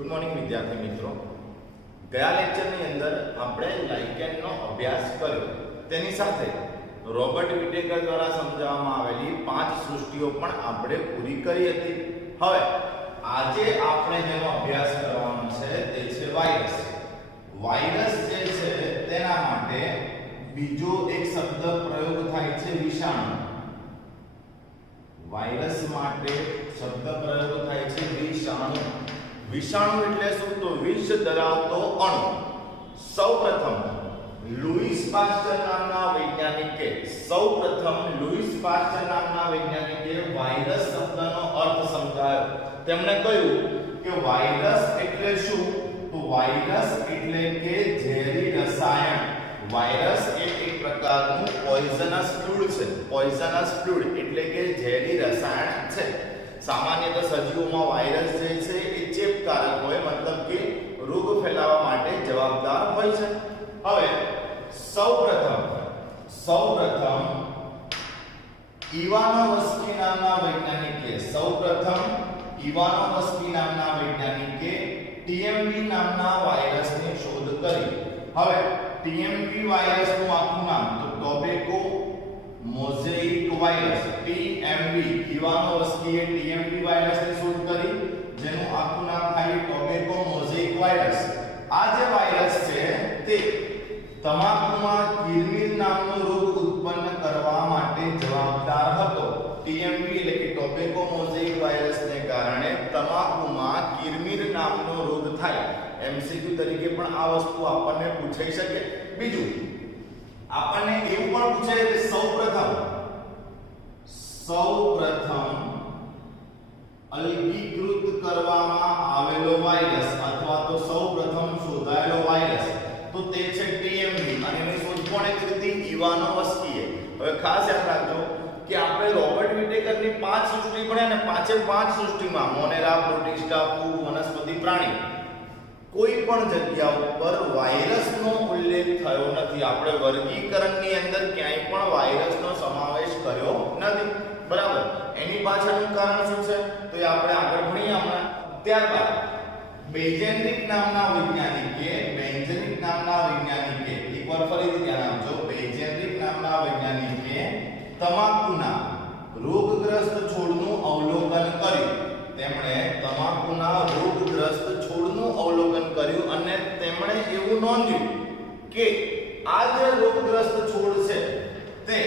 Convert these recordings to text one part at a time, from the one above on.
Good morning વિદ્યાર્થી મિત્રો। ગયા લેક્ચરની અંદર આપણે લાઇકેનનો અભ્યાસ કર્યો, તેની સાથે રોબર્ટ વિટેકર દ્વારા સમજાવવામાં આવેલી 5 સૃષ્ટિઓ પણ આપણે પૂરી કરી હતી। હવે આજે આપણે જેનો અભ્યાસ કરવાનો છે તે છે વાયરસ। વાયરસ જે છે તેના માટે બીજો એક શબ્દ પ્રયોગ થાય છે વિષાણુ। વાયરસ માટે શબ્દ પ્રયોગ થાય છે વિષાણુ। વિષાણુ એટલે શું? તો વિષ ધરાવતો અણુ। સૌપ્રથમ લुईस પાસ્ચર નામના વૈજ્ઞાનિકે વાયરસ શબ્દનો અર્થ સમજાવ્યો। તેમણે કહ્યું કે વાયરસ એટલે શું? તો વાયરસ એટલે કે ઝેરી રસાયણ। વાયરસ એ એક પ્રકારનું પોઈઝનસ ફ્લુઇડ છે। પોઈઝનસ ફ્લુઇડ એટલે કે ઝેરી રસાયણ છે। સામાન્યતઃ સજીવોમાં વાયરસ જે છે એ ચેપકારક હોય, મતલબ કે રોગ ફેલાવવા માટે જવાબદાર હોય છે। હવે સૌપ્રથમ ઇવાનોવસ્કી નામના વૈજ્ઞાનિકે ટીએમવી નામના વાયરસની શોધ કરી। હવે ટીએમવી વાયરસનું આખું નામ તો ટોબેકો મોઝેઇક વાયરસ। ટીએમવી ઇવાનોવસ્કીએ ટીએમવી વાયરસની શોધ કરી, જેનું આખું નામ થાય ટોબેકો મોઝેઇક વાયરસ। આ જે વાયરસ છે તે તમાકુમાં કિરમિર નામનો રોગ ઉત્પન્ન કરવા માટે જવાબદાર હતો। ટીએમવી એટલે કે ટોબેકો મોઝેઇક વાયરસને કારણે તમાકુમાં કિરમિર નામનો રોગ થાય। એમસીક્યુ તરીકે પણ આ વસ્તુ આપણને પૂછાઈ શકે। બીજું આપણને એવું પણ પૂછાય કે સૌપ્રથમ અલગીકૃત કરવામાં આવેલો વાયરસ અથવા તો સૌપ્રથમ શોધાયેલો વાયરસ તો તે છે ટીએમવી, અને એની શોધ કોણે કરી હતી? ઇવાનોવસ્કીએ। હવે ખાસ યાદ રાખજો કે આપણે રોબર્ટ વિટેકરની 5 સૃષ્ટિ ભણ્યા ને, પાંચે 5 સૃષ્ટિમાં મોનેરા, પ્રોટિસ્ટા, ફૂગ, વનસ્પતિ, પ્રાણી, કોઈ પણ જગ્યા ઉપર વાયરસનો ઉલ્લેખ થયો નથી। આપણે વર્ગીકરણની અંદર ક્યાંય પણ વાયરસનો સમાવેશ કર્યો નથી, બરાબર? એની પાછળનું કારણ શું છે તો એ આપણે આગળ ભણીએ હમણાં। ત્યારબાદ બેન્જેનિક નામના વૈજ્ઞાનિકે એકવાર ફરીથી ધ્યાન આપજો, બેન્જેનિક નામના વૈજ્ઞાનિકે તમાકુના રોગગ્રસ્ત છોડનું અવલોકન કર્યું। તેમણે તમાકુના રોગગ્રસ્ત છોડનું અવલોકન કર્યું અને તેમણે એવું નોંધ્યું કે આ જે રોગગ્રસ્ત છોડ છે તે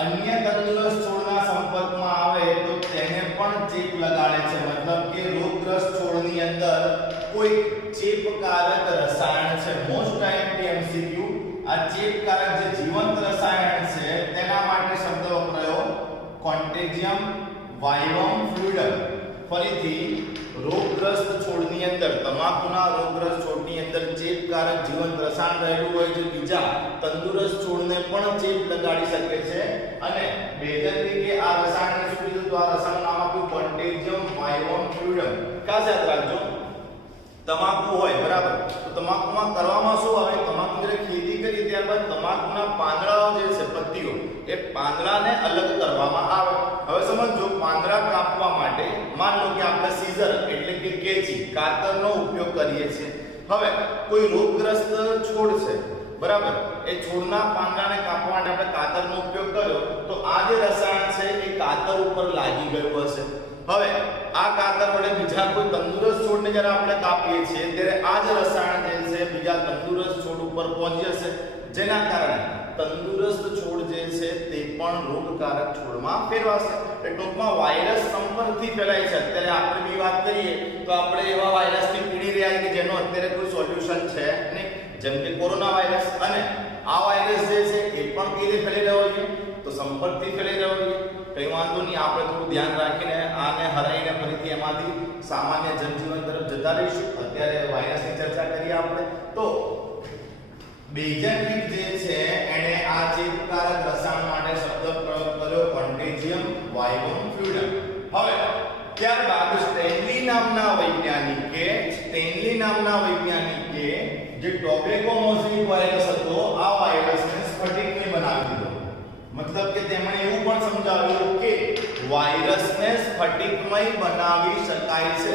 અન્ય તંદુરસ્ત છોડના સંપર્કમાં આવે તો તેને પણ ચેપ લગાડે છે। મતલબ કે રોગગ્રસ્ત છોડની અંદર કોઈ ચેપકારક રસાયણ છે। મોસ્ટ ટાઈમ એમસીક્યુ આ ચેપકારક જે જીવંત રસાયણ છે તેના માટે શબ્દ વપરાયો કોન્ટેજિયમ વાયવમ ફ્લુઇડમ। ફરીથી રોગગ્રસ્ત છોડની અંદર, તમાકુના રોગગ્રસ્ત છોડની અંદર ચેપકારક જીવંત રસાયણ રહેલું હોય છે, બીજા તંદુરસ્ત છોડને પણ ચેપ લગાડી શકે છે। અને બેન્જેનિકે આ રસાયણને શું કીધું? તો આ રસાયણનું નામ આપ્યું કોન્ટેજિયમ વાયવમ ફ્લુઇડમ। ખાસ યાદ રાખજો, તમાકુ હોય, બરાબર, તો તમાકુમાં કરવામાં શું આવે? તમાકુ જ્યારે ખેતી કરીએ ત્યારબાદ તમાકુના પાંદડાઓ જે છે, પત્તીઓ, એ પાંદડાને અલગ કરવામાં આવે। હવે સમજો, પાંદડા કાપવા માટે માન લો કે આપણે સીઝર એટલે કે કેચી, કાતરનો ઉપયોગ કરીએ છીએ। હવે કોઈ રોગગ્રસ્ત છોડ છે, બરાબર, એ છોડના પાંદડાને કાપવા માટે આપણે કાતરનો ઉપયોગ કર્યો તો આ જે રસાયણ છે એ કાતર ઉપર લાગી ગયું હશે। હવે આ કાતર વડે બીજા કોઈ તંદુરસ્ત છોડને જ્યારે આપણે કાપીએ છીએ ત્યારે આ જ રસાયણ જે છે બીજા તંદુરસ્ત છોડ ઉપર પહોંચી જશે, જેના કારણે તંદુરસ્ત છોડ જે છે તે પણ રોગકારક છોડમાં ફેરવાશે। એટલે ટૂંકમાં વાયરસ સંપર્કથી ફેલાય છે। અત્યારે આપણે બી વાત કરીએ તો આપણે એવા વાયરસથી પીડી રહ્યા કે જેનો અત્યારે કોઈ સોલ્યુશન છે નહીં, જેમ કે કોરોના વાયરસ। અને આ વાયરસ જે છે એ પણ કઈ રીતે ફેલાઈ રહ્યો છે? તો સંપર્કથી ફેલાઈ રહ્યો છે। કઈ વાંધો નહીં, આપણે થોડું ધ્યાન રાખીને આને હરાઈને ફરીથી એમાંથી સામાન્ય જનજીવન તરફ જતા રહીશું। અત્યારે વાયરસની ચર્ચા કરીએ આપણે તો બેન્જેનિક જે છે એણે આ ચેપકારક રસાયણ માટે શબ્દ પ્રયોગ કર્યો કોન્ટેજિયમ વાયવમ ફ્લુઇડમ। હવે ત્યારબાદ સ્ટેનલી નામના વૈજ્ઞાનિકે જે ટોબેકો મોઝેઇક વાયરસ હતો, આ વાયરસને સ્ફટિકમય બનાવી દીધો। મતલબ કે તેમણે એવું પણ સમજાવ્યું કે વાયરસને સ્ફટિકમય બનાવી શકાય છે।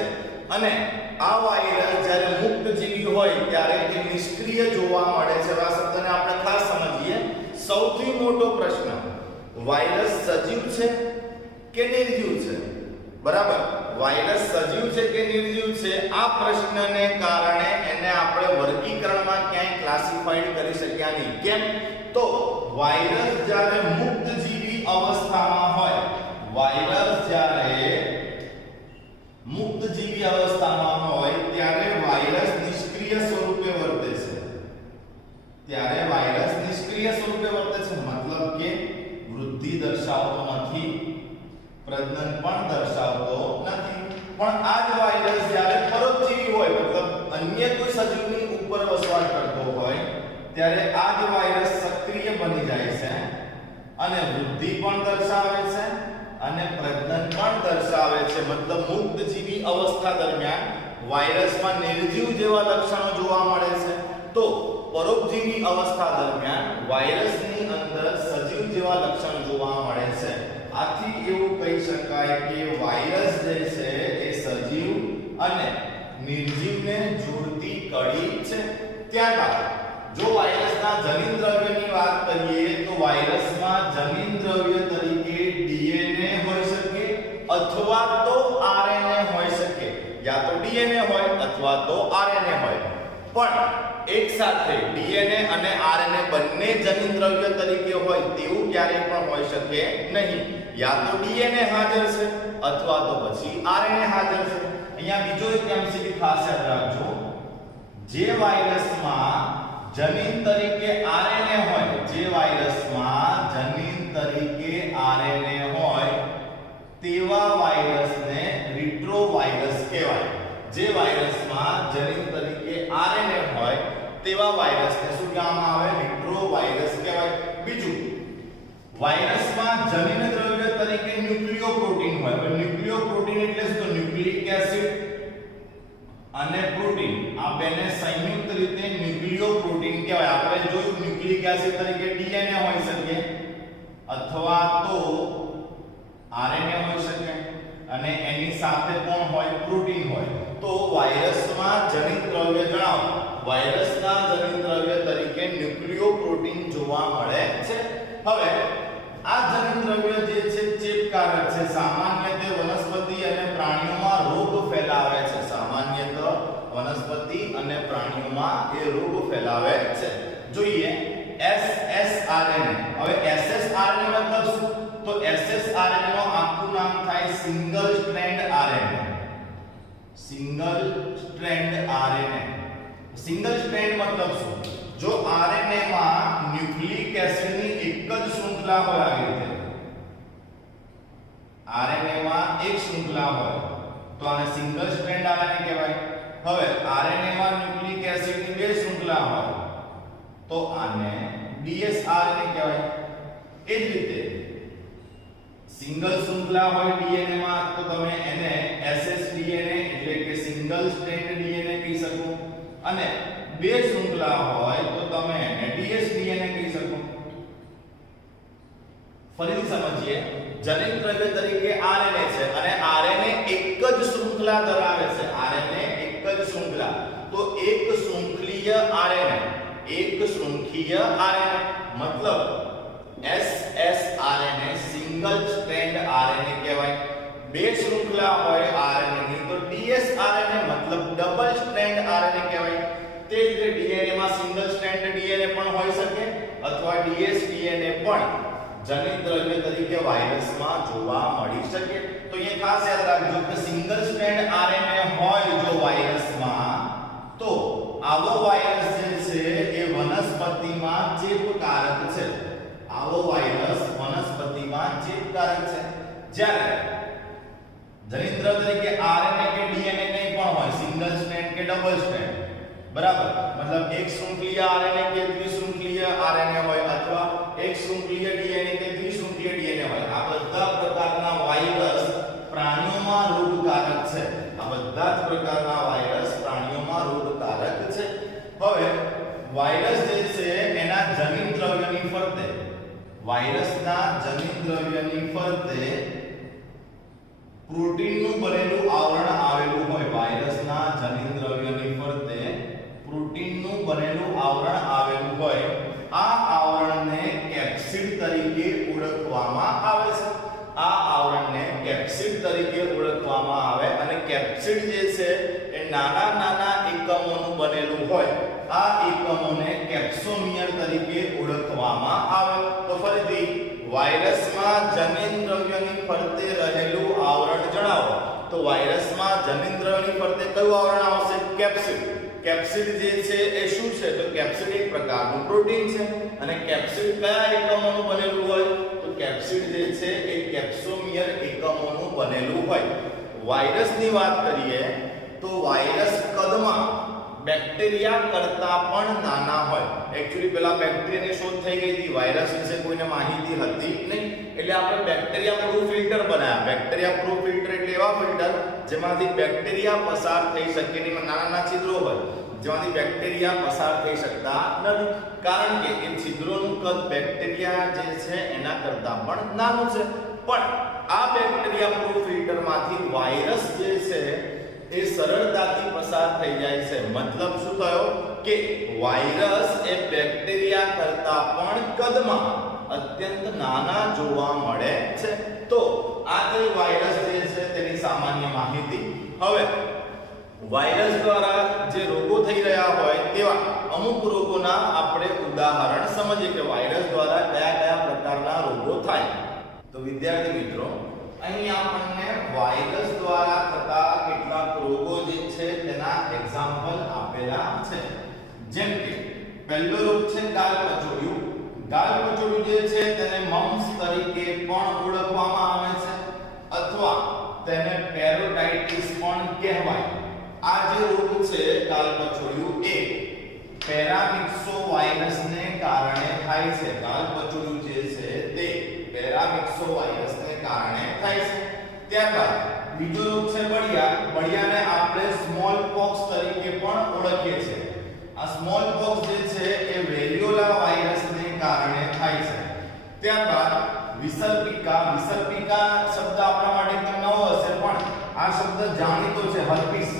અને આ વાયરસ જ્યારે મુક્તજીવી હોય ત્યારે એ નિષ્ક્રિય જોવા મળે છે. આ શબ્દને આપણે ખાસ સમજીએ. સૌથી મોટો પ્રશ્ન, વાયરસ સજીવ છે કે નિર્જીવ છે? બરાબર, વાયરસ સજીવ છે કે નિર્જીવ છે, આ પ્રશ્નને કારણે એને આપણે વર્ગીકરણમાં ક્યાંય ક્લાસિફાઈડ કરી શક્યા નહીં. કેમ? તો વાયરસ જ્યારે મુક્તજીવી અવસ્થામાં હોય, વાયરસ જ્યારે મુક્તજીવી અવસ્થામાં હોય ત્યારે વાયરસ નિષ્ક્રિય સ્વરૂપે વર્તે છે. ત્યારે વાયરસ નિષ્ક્રિય સ્વરૂપે વર્તે છે, મતલબ કે વૃદ્ધિ દર્શાવતો નથી, પ્રજનન પણ દર્શાવતો નથી. પણ આ જ વાયરસ જ્યારે પરોપજીવી હોય, મતલબ અન્ય કોઈ સજીવની ઉપર વસવાટ કરતો હોય, ત્યારે આ જ વાયરસ સક્રિય બની જાય છે અને વૃદ્ધિ પણ દર્શાવે છે અને પ્રજનન પણ દર્શાવે છે. મતલબ મુક્તજીવી અવસ્થા દરમિયાન વાયરસમાં નિર્જીવ જેવા લક્ષણો જોવા મળે છે, તો પરોપજીવી અવસ્થા દરમિયાન વાયરસની અંદર સજીવ જેવા લક્ષણ જોવા મળે છે. આથી એવું કહી શકાય કે વાયરસ જે છે એ સજીવ અને નિર્જીવને જોડતી કડી છે. ત્યારબાદ જો વાયરસના જનીન દ્રવ્યની વાત કરીએ તો વાયરસમાં જનીન દ્રવ્ય તરીકે ડીએનએ હોઈ શકે અથવા તો આરએનએ હોઈ શકે. યા તો ડીએનએ હોય અથવા તો આરએનએ હોય. પણ એક સાથે ડીએનએ અને આરએનએ બંને જનીન દ્રવ્ય તરીકે હોય તેવું ક્યારેય પણ હોઈ શકે નહીં. યા તો ડીએનએ હાજર છે અથવા તો પછી આરએનએ હાજર છે. અહીંયા બીજો એક એમસીક્યુ ખાસ યાદ રાખજો. જે વાયરસમાં જનીન તરીકે આરએનએ હોય, જે વાયરસમાં જનીન તરીકે આરએનએ હોય તેવા વાયરસને રિટ્રોવાયરસ કહેવાય. જે વાયરસમાં જનીન તરીકે આરએનએ હોય તેવા વાયરસને શું કહેવામાં આવે? રિટ્રોવાયરસ કહેવાય. બીજું, વાયરસમાં જનીન દ્રવ્ય તરીકે ન્યુક્લિયોપ્રોટીન હોય. હવે ન્યુક્લિયોપ્રોટીન એટલે શું? તો ન્યુક્લિક એસિડ અને પ્રોટીન આ બેને સંયુક્ત રીતે ન્યુક્લિયોપ્રોટીન કહેવાય. આપણે જોયું ન્યુક્લિક એસિડ તરીકે ડીએનએ હોઈ શકે અથવા તો આરએનએ હોઈ શકે અને એની સાથે કોણ હોય? પ્રોટીન હોય. તો વાયરસમાં જનીન દ્રવ્ય જણાવો. વાયરસના જનીન દ્રવ્ય તરીકે ન્યુક્લિયોપ્રોટીન જોવા મળે છે. હવે આ જનીન દ્રવ્ય જે છે ચેપકારક છે. સામાન્યતઃ વનસ્પતિ અને પ્રાણીઓમાં રોગ ફેલાવે છે. સામાન્યતઃ વનસ્પતિ અને પ્રાણીઓમાં એ રોગ ફેલાવે છે. જોઈએ SSRNA. હવે SSRNA મતલબ શું? તો SSRNA નું આખું નામ થાય single strand RNA. Single strand RNA. Single strand મતલબ શું? જો આરએનએ માં ન્યુક્લિક એસિડની એક જ શૃંખલા હોય, આવી રીતે આરએનએ માં એક શૃંખલા હોય તો આને સિંગલ સ્ટ્રેન્ડ આરએનએ કહેવાય. હવે આરએનએ માં ન્યુક્લિક એસિડની બે શૃંખલા હોય તો આને ડીએસઆરએનએ કહેવાય. એ જ રીતે સિંગલ શૃંખલા હોય ડીએનએ માં તો તમે એને એસએસડીએનએ એટલે કે સિંગલ સ્ટ્રેન્ડ ડીએનએ કહી શકો અને બે શૃંખલા હોય તો તમે એને ડીએસડીએનએ કહી શકો. ફરીથી સમજીએ. જનીન દ્રવ્ય તરીકે આરએનએ છે અને આરએનએ એક જ શૃંખલા ધરાવે છે. આરએનએ એક જ શૃંખલા, તો એક શૃંખલીય આરએનએ, એક શૃંખીય આરએનએ મતલબ SSRNA સિંગલ સ્ટ્રેન્ડ આરએનએ કહેવાય. બે શૃંખલા હોય આરએનએ ની તો dsRNA મતલબ ડબલ સ્ટ્રેન્ડ આરએનએ કહેવાય. તે જ રીતે ડીએનએ માં સિંગલ સ્ટ્રેન્ડ ડીએનએ પણ હોઈ શકે અથવા dsDNA પણ જનીન દ્રવ્ય તરીકે વાયરસમાં જોવા મળી શકે. તો એ ખાસ યાદ રાખજો કે સિંગલ સ્ટ્રેન્ડ આરએનએ હોય જો વાયરસમાં તો આવો વાયરસ જે છે એ વનસ્પતિમાં ચેપકારક છે. આવો વાયરસ વનસ્પતિમાં ચેપકારક છે. જ્યારે જનીન દ્રવ્ય તરીકે આરએનએ કે ડીએનએ કંઈ પણ હોય, સિંગલ સ્ટ્રેન્ડ કે ડબલ સ્ટ્રેન્ડ, બરાબર, મતલબ એક શૃંખલીય આરએનએ કે દ્વિશૃંખલીય આરએનએ હોય અથવા એક શૃંખલીય ડીએનએ કે દ્વિશૃંખલીય ડીએનએ હોય, આ બધા પ્રકારના વાયરસ પ્રાણીઓમાં રોગકારક છે. આ બધા જ પ્રકારના વાયરસ પ્રાણીઓમાં રોગકારક છે. હવે વાયરસ જે છે એના જનીન દ્રવ્યની ફરતે, વાયરસના જનીન દ્રવ્યની ફરતે પ્રોટીનનું બનેલું આવરણ આવેલું હોય, વાયરસના જનીનદ્રવ્યની ફરતે પ્રોટીનનું બનેલું આવરણ આવેલું હોય, આ આવરણને કેપ્સિડ તરીકે ઓળખવામાં આવે છે. આ આવરણને કેપ્સિડ તરીકે ઓળખવામાં આવે અને કેપ્સિડ જે છે એ નાના નાના એકમોનું બનેલું હોય. આ એકમોને કેપ્સોમિયર તરીકે ઓળખવામાં આવે. તો ફરીથી વાયરસમાં જનીનદ્રવ્યની ફરતે રહેલું આવરણ જણાવો. તો વાયરસમાં જનીનદ્રવ્યની ફરતે કયું આવરણ આવશે? કેપ્સિડ. કેપ્સિડ જે છે એ શું છે? તો કેપ્સિડ એક પ્રકારનું પ્રોટીન છે અને કેપ્સિડ કયા એકમોનું બનેલું હોય? તો કેપ્સિડ જે છે એ કેપ્સોમિયર એકમોનું બનેલું હોય. વાયરસની વાત કરીએ તો વાયરસ કદમાં બેક્ટેરિયા કરતા પણ નાના હોય. એક્ચ્યુઅલી પેલા બેક્ટેરિયાની શોધ થઈ ગઈ હતી, વાયરસ વિશે કોઈને માહિતી હતી નહીં, એટલે આપણે બેક્ટેરિયા પ્રૂફ ફિલ્ટર બનાવ્યા. બેક્ટેરિયા પ્રૂફ ફિલ્ટર એટલે એવા ફિલ્ટર જેમાંથી બેક્ટેરિયા પસાર થઈ શકે નહીં, નાના નાના છિદ્રો હોય જેમાંથી બેક્ટેરિયા પસાર થઈ શકતા નથી, કારણ કે એ છિદ્રોનું કદ બેક્ટેરિયા જે છે એના કરતા પણ નાનું છે. પણ આ બેક્ટેરિયા પ્રૂફ ફિલ્ટરમાંથી વાયરસ જે છે એ સરળતાથી પસાર થઈ જાય છે. મતલબ શું થયો કે વાયરસ એ બેક્ટેરિયા કરતા પણ કદમાં અત્યંત નાના જોવા મળે છે. તો આ કઈ વાયરસ જે છે તેની સામાન્ય માહિતી. હવે વાયરસ દ્વારા જે રોગો થઈ રહ્યા હોય તેવા અમુક રોગોના આપણે ઉદાહરણ સમજીએ કે વાયરસ દ્વારા કયા કયા પ્રકારના રોગો થાય. તો વિદ્યાર્થી મિત્રો, અહીં આપણને વાયરસ દ્વારા થતા કેટલાક રોગો જે છે તેના એક્ઝામ્પલ આપેલા છે. જેમ કે પહેલો રોગ છે ગાલપચોડિયું. ગાલપચોડિયું જે છે તેને મમ્સ તરીકે પણ ઓળખવામાં આવે છે અથવા તેને પેરોટાઇટિસ પણ કહેવાય. આ જે રોગ છે ગાલપચોડિયું એ પેરામિક્સો વાયરસને કારણે થાય છે. ગાલપચોડિયું જે છે તે પેરામિક્સો વાયરસને કારણે થાય છે. ત્યારબાદ બીજો રોગ છે બળિયા. બળિયાને આપણે સ્મોલ પોક્સ તરીકે પણ ઓળખીએ છીએ. આ સ્મોલ પોક્સ જે છે એ વેરિયોલા વાયરસને કારણે થાય છે. ત્યારબાદ વિસર્પિકા. વિસર્પિકા શબ્દ આપણા માટે એકદમ નવો હશે, પણ આ શબ્દ જાણીતો છે, હર્પીસ.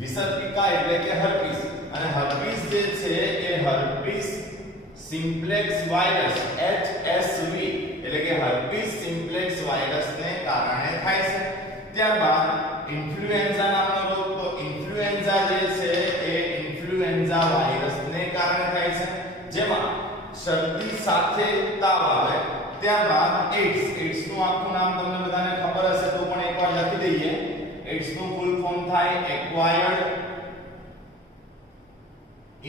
વિસર્પિકા એટલે કે હર્પીસ, અને હર્પીસ જે છે એ હર્પીસ સિમ્પ્લેક્સ વાયરસ HSV એટલે કે હર્પીસ સિમ્પ્લેક્સ વાયરસને કારણે થાય છે. ત્યારબાદ ઇન્ફ્લુએન્ઝા નામનો રોગ. તો ઇન્ફ્લુએન્ઝા જે છે એ ઇન્ફ્લુએન્ઝા વાયરસને કારણે થાય છે, જેમાં શરદી સાથે તાવ આવે. ત્યારબાદ એડ્સ. એડ્સ નું આખું નામ તમને બધાને ખબર હશે તો પણ એકવાર લખી દઈએ. એડ્સ નું ફૂલ ફોર્મ થાય acquired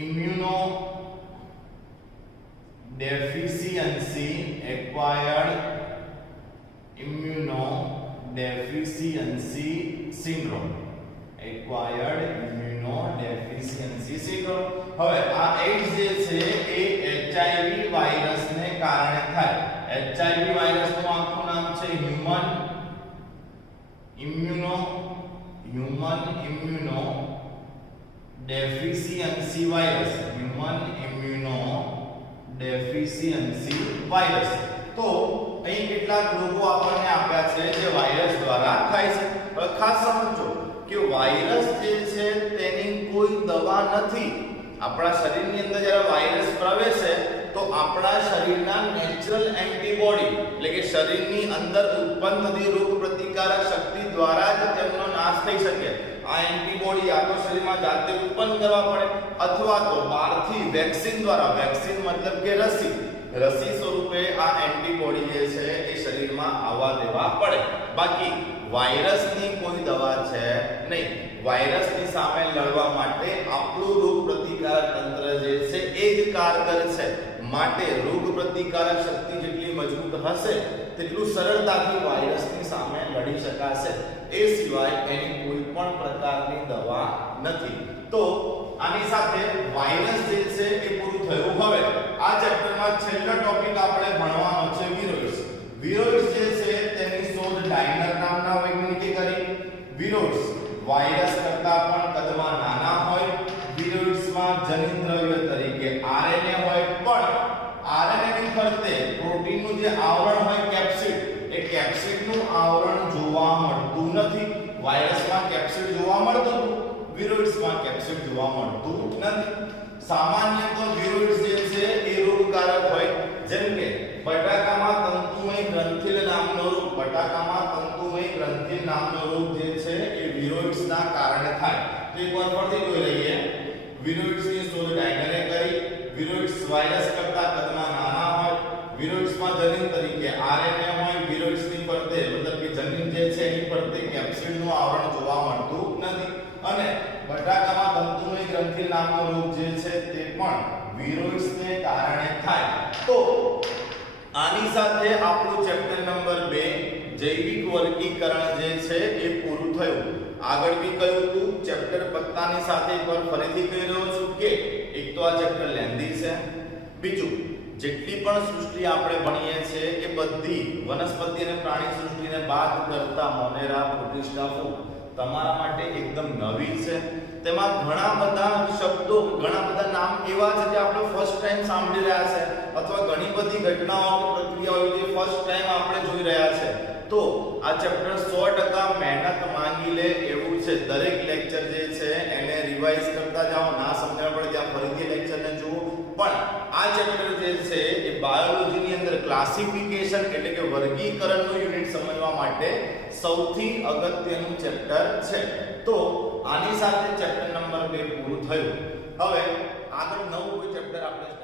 immuno deficiency, acquired immunodeficiency syndrome. Acquired immunodeficiency syndrome. હવે આ એડ્સ જે છે એ HIV વાયરસને કારણે થાય. HIV વાયરસનું આખું નામ છે human immuno deficiency virus. Human immuno deficiency virus. તો અહીં કેટલાક રોગો આપણને આપ્યા છે જે વાયરસ દ્વારા થાય છે. હવે ખાસ સમજો કે વાયરસ જે છે તેની કોઈ દવા નથી. આપણા શરીરની અંદર જ્યારે વાયરસ પ્રવેશે તો આપણા શરીરના નેચરલ એન્ટીબોડી એટલે કે શરીરની અંદર ઉત્પન્ન થતી રોગ પ્રતિકારક શક્તિ દ્વારા જ તેમનો નાશ થઈ શકે. આ એન્ટીબોડી આ તો શરીરમાં જાતે ઉત્પન્ન કરવા પડે અથવા તો બહારથી વેક્સિન દ્વારા, વેક્સિન મતલબ કે રસી સ્વરૂપે આ એન્ટીબોડી જે છે એ શરીરમાં આવવા દેવા પડે. બાકી વાયરસની કોઈ દવા છે નહીં. વાયરસની સામે લડવા માટે આપણું રોગ પ્રતિકારક તંત્ર જે છે એ જ કારગર છે. માટે રોગ પ્રતિકારક શક્તિ જેટલી મજબૂત હશે તેટલું સરળતાથી વાયરસની સામે લડી શકાશે. એ સિવાય એની કોઈ પણ પ્રકારની દવા નથી. તો આની સાથે વાયરસ જે છે એ પૂરું થયું. હવે આ ચેપ્ટરમાં છેલ્લો ટોપિક આપણે ભણવાનો છે વિરોઇડ્સ. વિરોઇડ્સ જે છે તેની શોધ ડાયનર નામના વૈજ્ઞાનિકે કરી. વિરોઇડ્સ વાયરસ કરતા પણ કદમાં નાના હોય. વિરોઇડ્સમાં જનીનદ્રવ્ય તરીકે RNA હોય, પણ RNA ની ફરતે પ્રોટીનનું જે આવરણ હોય કેપ્સિડ, એ કેપ્સિડનું આવરણ જોવા મળતું કેપ્સ્યુલ જોવા મળતું હતું, વિરોઇડ્સમાં કેપ્સ્યુલ જોવા મળતું નથી. સામાન્ય તો વિરોઇડ્સ જે છે એ રોગકારક હોય, જેમ કે બટાકામાં તંતુમય ગ્રંથિલ નામનો રોગ, બટાકામાં તંતુમય ગ્રંથિલ નામનો રોગ જે છે એ વિરોઇડ્સના કારણે થાય. તો એકવાર ફરીથી જોઈ લઈએ. વિરોઇડ્સની શોધ ડાયનરે કરી. વિરોઇડ્સ વાયરસ કરતા કદમાં નાના હોય, વિરોઇડ્સમાં જનીન તરીકે આરએનએ હોય, વિરોઇડ્સની ફરતે મતલબ કે જનીન જે છે એની ફરતે કેપ્સ્યુલનું આવરણ જોવા મળતું નથી, અને બટાકામાં તંતુમય ગ્રંથિલ નામનો રોગ જે છે તે પણ વિરોઇડ્સને કારણે થાય. તો આની સાથે આપણું ચેપ્ટર નંબર 2 જૈવિક વર્ગીકરણ જે છે એ પૂરું થયું. આગળ બી કહ્યું હતું, ચેપ્ટર પત્તાની સાથે એકવાર ફરીથી કહી રહ્યો છું કે એક તો આ ચેપ્ટર લેન્ધી છે, બીજું જેટલી પણ સૃષ્ટિ આપણે ભણીએ છીએ એ બધી વનસ્પતિ અને પ્રાણી સૃષ્ટિને બાદ કરતા મોનેરા, પ્રોટિસ્ટા, ફૂગ તમારા માટે એકદમ નવી છે. તેમાં ઘણા બધા શબ્દો, ઘણા બધા નામ એવા છે જે આપણે ફર્સ્ટ ટાઈમ સાંભળી રહ્યા છે, અથવા ઘણી બધી ઘટનાઓ કે પ્રક્રિયાઓ જે ફર્સ્ટ ટાઈમ આપણે જોઈ રહ્યા છે. તો આ ચેપ્ટર 100% મહેનત માંગી લે એવું છે. દરેક લેક્ચર જે છે એને રિવાઇઝ કરતા જાઓ, ના સમજણ પડે ત્યાં ફરીથી લેક્ચરને જુઓ. પણ આ ચેપ્ટર જે છે એ બાયોલોજીની અંદર ક્લાસિફિકેશન એટલે કે વર્ગીકરણનું યુનિટ સમજવા માટે સૌથી અગત્યનું ચેપ્ટર છે. તો આની સાથે ચેપ્ટર નંબર 2 પૂરું થયું. હવે આગળ નવું કોઈ ચેપ્ટર આપણે